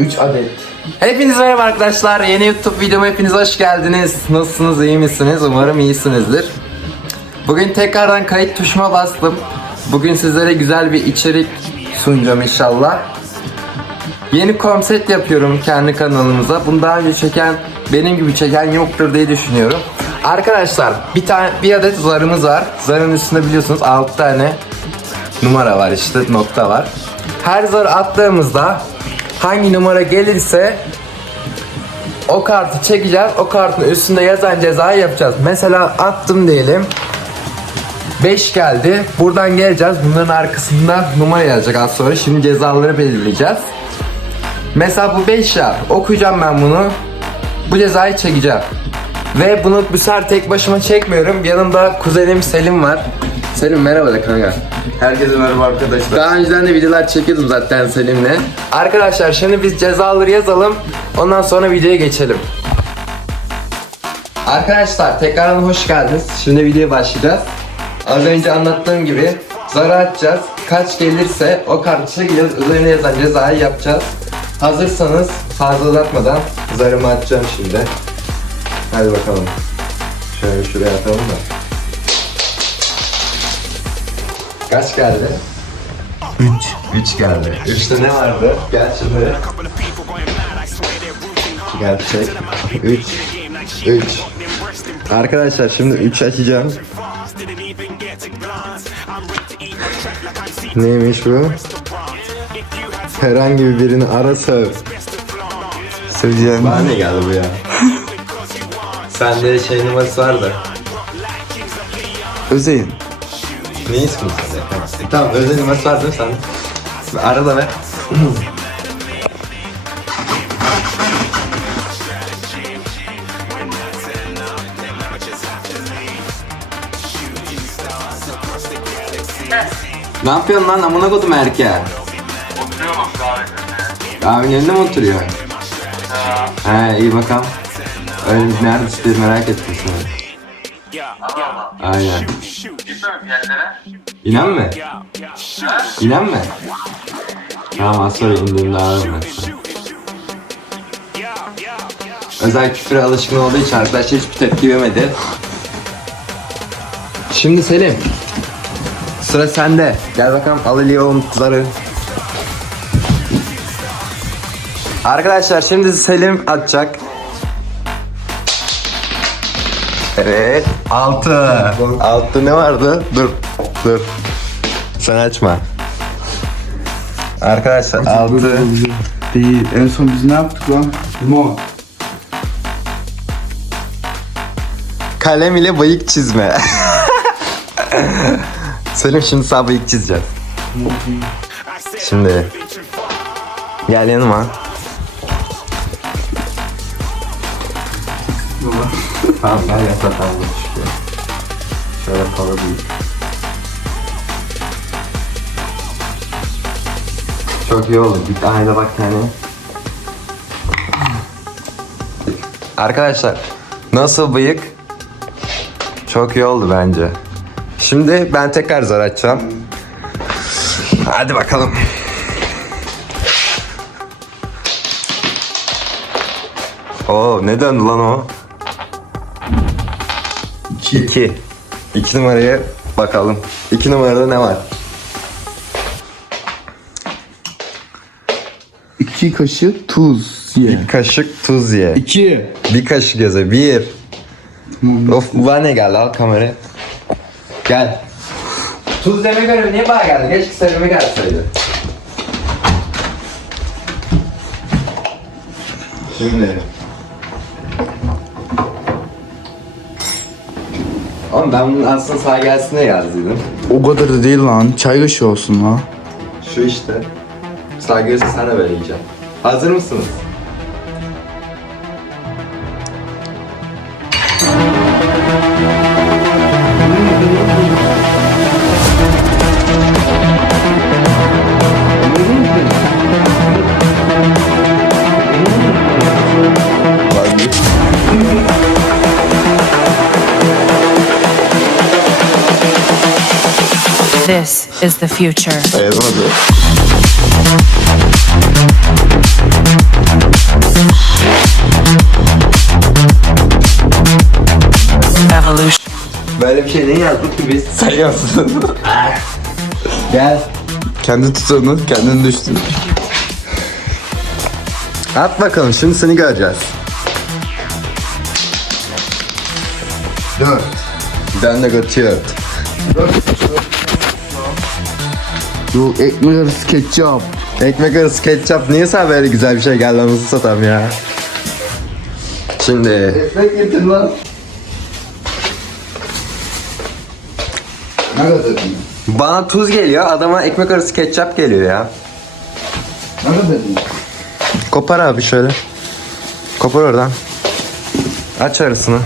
3 adet. Hepinize merhaba arkadaşlar. Yeni YouTube videoma hepiniz hoş geldiniz. Nasılsınız, iyi misiniz? Umarım iyisinizdir. Bugün tekrardan kayıt tuşuma bastım. Bugün sizlere güzel bir içerik sunacağım inşallah. Yeni konsept yapıyorum kendi kanalımıza. Bunu daha önce çeken, benim gibi çeken yoktur diye düşünüyorum. Arkadaşlar bir tane bir adet zarımız var. Zarın üstünde biliyorsunuz 6 tane numara var işte nokta var. Her zar attığımızda hangi numara gelirse o kartı çekeceğiz. O kartın üstünde yazan cezayı yapacağız. Mesela attım diyelim. 5 geldi. Buradan geleceğiz. Bunların arkasında numara yazacak az sonra. Şimdi cezaları belirleyeceğiz. Mesela bu 5 ya. Okuyacağım ben bunu. Bu cezayı çekeceğim. Ve bunu bu sefer tek başıma çekmiyorum. Yanımda kuzenim Selim var. Selim merhaba de kanka. Herkese merhaba arkadaşlar. Daha önceden de videolar çekiyordum zaten Selim'le. Arkadaşlar şimdi biz cezaları yazalım. Ondan sonra videoya geçelim. Arkadaşlar tekrardan hoş geldiniz. Şimdi videoya başlayacağız. Az önce anlattığım gibi zarı atacağız. Kaç gelirse o kartı çekeceğiz. Üzerine yazan cezayı yapacağız. Hazırsanız fazla uzatmadan zarımı atacağım şimdi. Hadi bakalım. Şöyle şuraya atalım da. Kaç geldi? 3. 3 geldi. 3'te ne vardı? Gel şimdi. Gerçek. 3. 3. Arkadaşlar şimdi 3 açacağım. Neymiş bu? Herhangi birini ara söv. Söyleyeceğim. Bana ne geldi bu ya? Sende şey numarası. Özey'in. Ne ismi sende? Tamam özel numarası var değil mi sende? Ara da ver. ne yapıyorsun lan amına kodum erkeğe? Oturuyorum kahvede. Abinin yanında mı oturuyor? He iyi bakalım. Öyle nerede işte merak ettim seni. Aynen. Gitmiyorum yerlere. İnan mı? İnan mı? Tamam az sonra indiğimde ararım. Özel küfüre alışkın olduğu için arkadaşlar hiçbir tepki vermedi. Şimdi Selim. Sıra sende. Gel bakalım alıyorum zarı. Arkadaşlar şimdi Selim atacak. Evet. Altı. Altı ne vardı? Dur. Dur. Sen açma. Arkadaşlar altı. Değil. En son biz ne yaptık lan? Limon. Kalem ile bıyık çizme. Selim şimdi sağ bıyık çizeceğiz. Şimdi. Gel yanıma. tamam gel yat bakalım. Şöyle. Şöyle kala bıyık. Çok iyi oldu. Bir tane de bak yani. Arkadaşlar nasıl bıyık? Çok iyi oldu bence. Şimdi ben tekrar zar açacağım. Hadi bakalım. Oo ne döndü lan o? 2. 2. 2 numaraya bakalım. 2 numarada ne var? İki kaşık tuz ye. Bir kaşık tuz ye. İki. Bir kaşık göze. Bir. Of bu ne geldi al kamerayı. Gel. Tuz deme görevi niye bana geldi? Keşke Selim'e gelseydi. Şimdi. Oğlum ben bunun aslında sağ gelsin diye yazdıydım. O kadar da değil lan. Çay kaşığı olsun lan. Şu işte. Sağ gözü sana böyle yiyeceğim. Hazır mısınız? This is the future. Evolution. Böyle bir şey ne yazdık ki biz? Sen yazdın. Gel. Kendi tutundun, kendin düştün. At bakalım, şimdi seni göreceğiz. Dört. Ben de götüyorum. Dört. Bu ekmek arası ketçap. Ekmek arası ketçap niye sana böyle güzel bir şey geldi anasını satam ya. Şimdi Ekmek getir lan. Ne kadar dedin? bana tuz geliyor adama ekmek arası ketçap geliyor ya. Ne kadar dedin? Kopar abi şöyle. Kopar oradan. Aç arasını.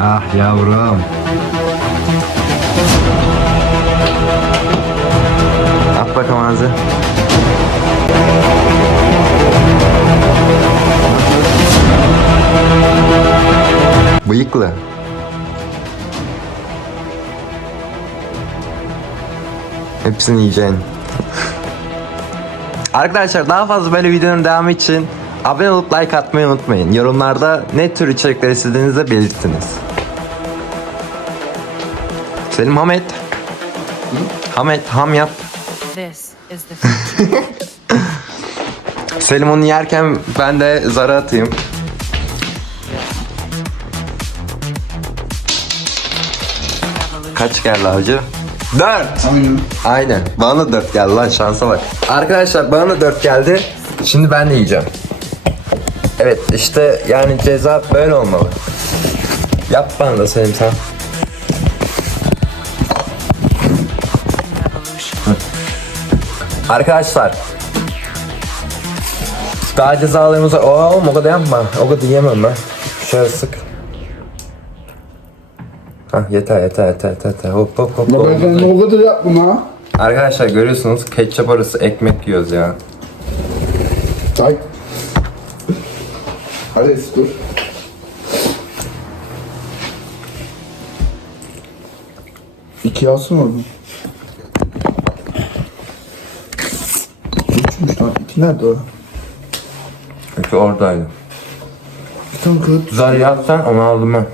Ah yavrum. At bakalım ağzı. Bıyıklı. Hepsini yiyeceksin. Arkadaşlar daha fazla böyle videonun devamı için abone olup like atmayı unutmayın. Yorumlarda ne tür içerikler istediğinizi de belirtiniz. Selim Hamet. Hamet ham yap. This is the future. Selim onu yerken ben de zara atayım. Kaç geldi avcı? 4. Aynen. Aynen. Bana da 4 geldi lan şansa bak. Arkadaşlar bana da 4 geldi. Şimdi ben de yiyeceğim. Evet işte yani ceza böyle olmalı. Yap bana da Selim sen. Arkadaşlar daha cezalarımız var. Oo, o kadar yapma. O kadar yiyemem ben. Şöyle sık. Hah yeter yeter yeter yeter. yeter. Hop hop hop. Ya hop. ben o kadar yaptım ha. Arkadaşlar görüyorsunuz ketçap arası ekmek yiyoruz ya. Ay. Hadi dur. İki alsın oradan. Üçmüş lan. İki nerede o? Çünkü oradaydı. Bir tane kağıt. Zar yapsan onu aldım ben.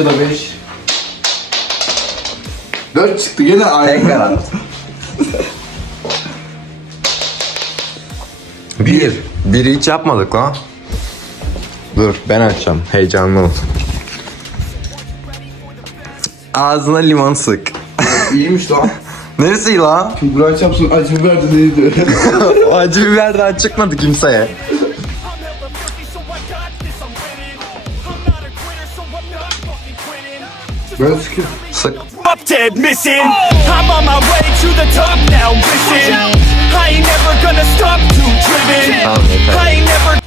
Ya da beş. Dört çıktı gene aynı. Tekrar at. Bir. Biri hiç yapmadık lan. Dur ben açacağım. Heyecanlı ol. Ağzına limon sık. İyiymiş lan. Neresi lan? Burak Çapsın acı biber de neydi? Acı biberden çıkmadı kimseye. Ben sıkıyorum. Sık. up to admission I'm on my way to the top now, listen I ain't never gonna stop too driven Tamam, yeter. I ain't never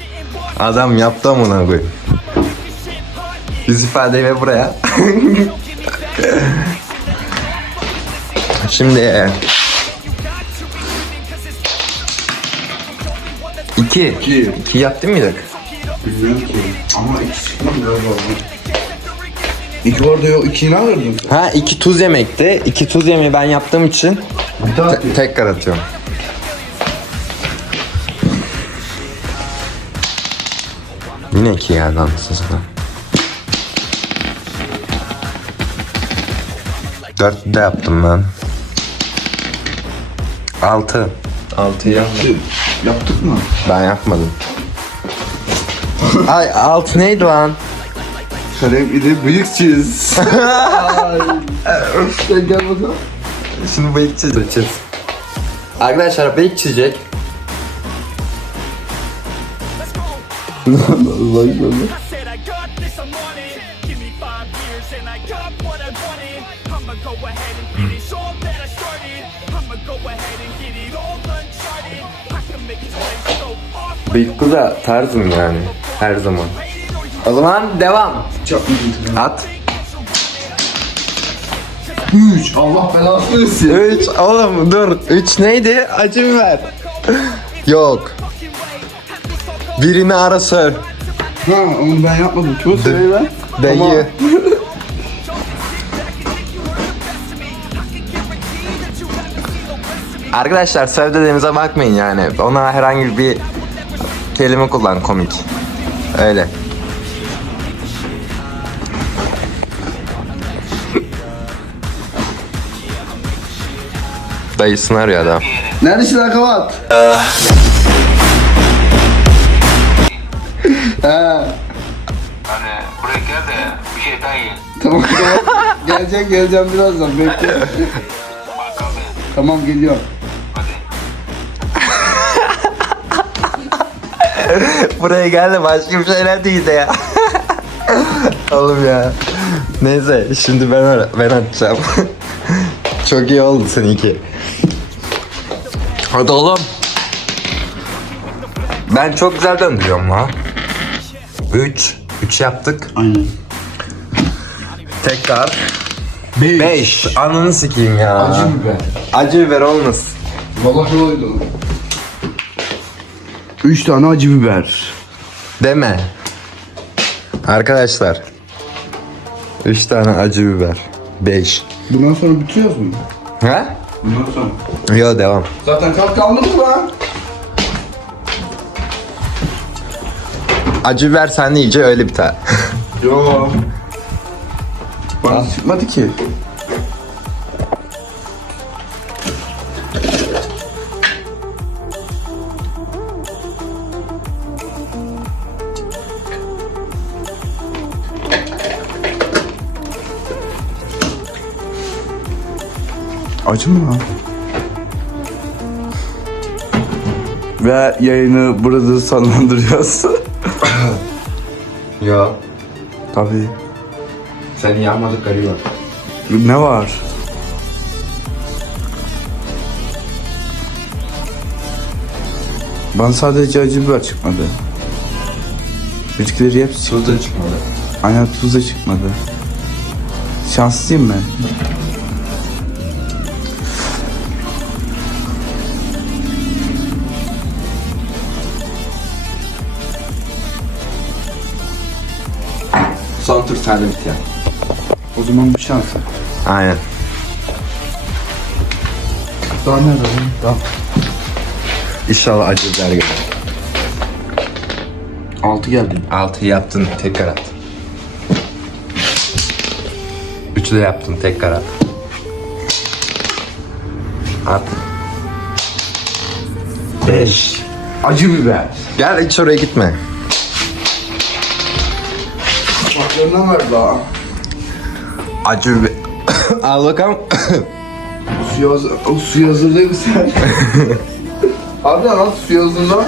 Adam yaptı amına koyayım. Yüz ifadeyi ve buraya. Şimdi iki. İki. İki yaptın mıydık? Bilmiyorum ki. Ama iki çıkmam lazım. İki orada yok. İkiyi ne alırdın? Ha iki tuz yemekti. İki tuz yemeği ben yaptığım için Bir daha te- tekrar atıyorum. Yine iki geldi anasını satayım. Dört de yaptım ben. Altı. Altıyı yapmadım. Yaptık mı? Ben yapmadım. Ay alt neydi lan? Kalem idi büyük çiz. Sen gel bakalım. Şimdi bıyık çizeceğiz. Arkadaşlar bıyık çizecek. Allah Allah. Bıyıklı da tarzım yani. Her zaman. O zaman devam. Çapmayacağım. At. Üç. Allah belasını versin. 3 oğlum dur. 3 neydi? Acı biber. Yok. Birini ara sor. Ha onu ben yapmadım. Çok seviyorum ben. Dayı. Arkadaşlar söv dediğimize bakmayın yani. Ona herhangi bir kelime kullan komik. Öyle. Dayısını arıyor adam. Neredesin Akavat? He. Hani buraya gel de bir şey daha yiyin. Tamam tamam. geleceğim geleceğim birazdan bekle. Bak abi. tamam geliyorum. Buraya geldi başka bir şeyler değil de ya. Oğlum ya. Neyse şimdi ben ara ben atacağım. Çok iyi oldu seninki. Hadi oğlum. Ben çok güzel döndürüyorum ha. 3 3 yaptık. Aynen. Tekrar 5. Ananı sikeyim ya. Acı biber. Acı biber olmasın. Vallahi oydu. Üç tane acı biber. Deme. Arkadaşlar. 3 tane acı biber. 5. Bundan sonra bitiriyoruz mu? Ha? Bundan sonra. Yo devam. Zaten kalk kalmadı mı lan? Acı biber sen iyice öyle biter. Yo. Bana çıkmadı ki. Acı mı lan? Ve yayını burada sonlandırıyoruz. Yo. Tabii. Seni yanmadık galiba. Ne var? Bana sadece acı biber çıkmadı. Bitkileri hepsi çıktı. Tuz da çıkmadı. Aynen tuz da çıkmadı. Şanslıyım ben. Sende bitiyor. O zaman bu şans. Aynen. Daha nerede lan? Daha. İnşallah acı biber gelir. Altı geldi. 6'yı yaptın tekrar at. 3'ü de yaptın tekrar at. At. 5. Acı biber. Gel hiç oraya gitme. Baklarına var daha. Acı biber. Al bakalım. Suyu hazır, o suyu hazır değil? Abi lan suyu hazırla.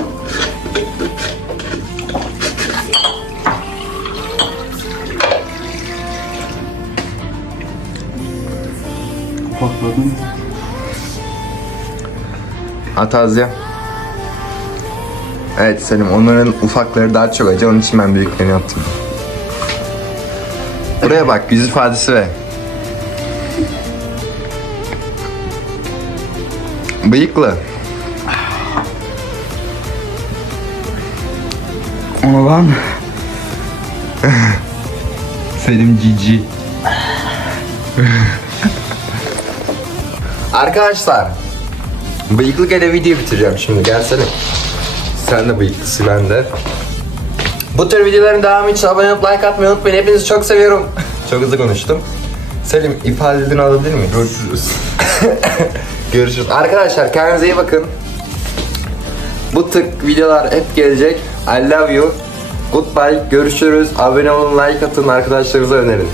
Patladın mı? At Azya. Evet Selim onların ufakları daha çok acı onun için ben büyüklerini attım. Buraya bak yüz ifadesi ve. Bıyıklı. Ona lan. Selim Cici. Arkadaşlar. Bıyıklı gele video bitireceğim şimdi gelsene. Sen de bıyıklısı ben de. Bu tür videoların devamı için abone olup like atmayı unutmayın. Hepinizi çok seviyorum. Çok hızlı konuştum. Selim ifadelerini alabilir miyim? Görüşürüz. Görüşürüz. Arkadaşlar kendinize iyi bakın. Bu tık videolar hep gelecek. I love you. Goodbye. Görüşürüz. Abone olun, like atın, arkadaşlarınıza önerin.